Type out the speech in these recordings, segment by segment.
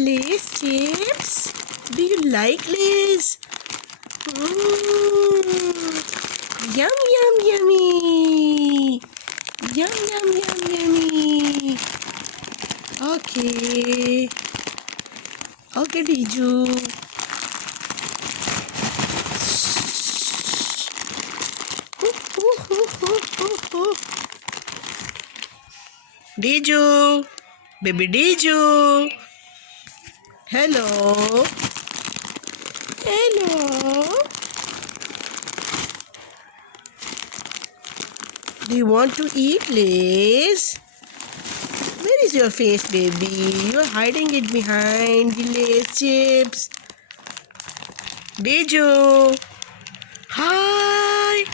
Lays chips? Do you like Lays? Yum, yum, yummy. Yum, yum, yum, yummy. Okay. Okay, Diju. Diju. Baby Diju. Hello. Hello. Do you want to eat Lays? Where is your face, baby? You are hiding it behind the Lays chips. Diju. Hi.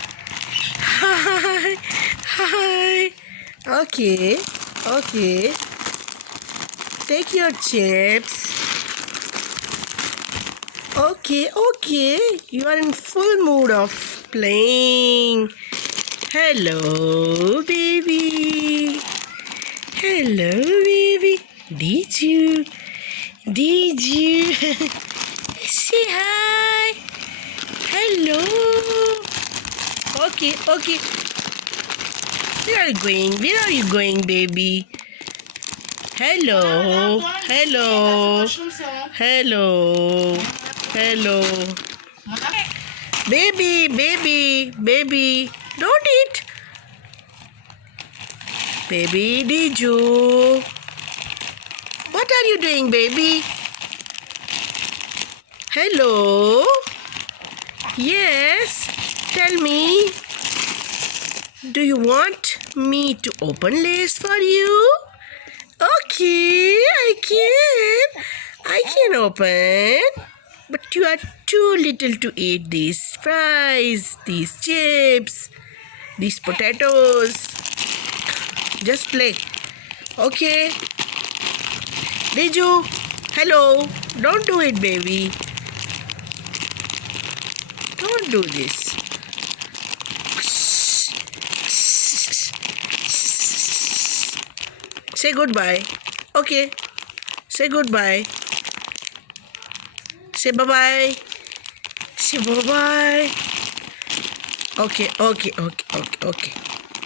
Hi. Hi. Okay. Okay. Take your chips. Okay. Okay. You are in full mood of playing. Hello, baby. Hello, baby. Diju. Diju. Say hi. Hello. Okay, okay. Where are you going? Where are you going, baby? Hello. Hello. Hello. Hello. Baby, baby, baby. Don't eat. Baby Diju. What are you doing, baby? Hello. Yes. Tell me. Do you want me to open Lays for you? Okay, I can. I can open. But you are too little to eat these fries, these chips, these potatoes. Just play. Okay. Diju, hello. Don't do it, baby. Don't do this. Say goodbye. Okay. Say goodbye. Say bye-bye. Say bye-bye. Okay, okay, okay, okay, okay.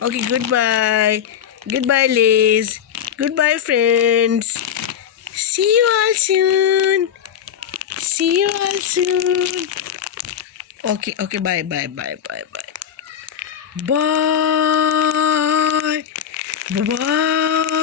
Okay, goodbye. Goodbye, Lays. Goodbye, friends. See you all soon. See you all soon. Okay, okay, bye, bye, bye, bye, bye. Bye. Bye-bye.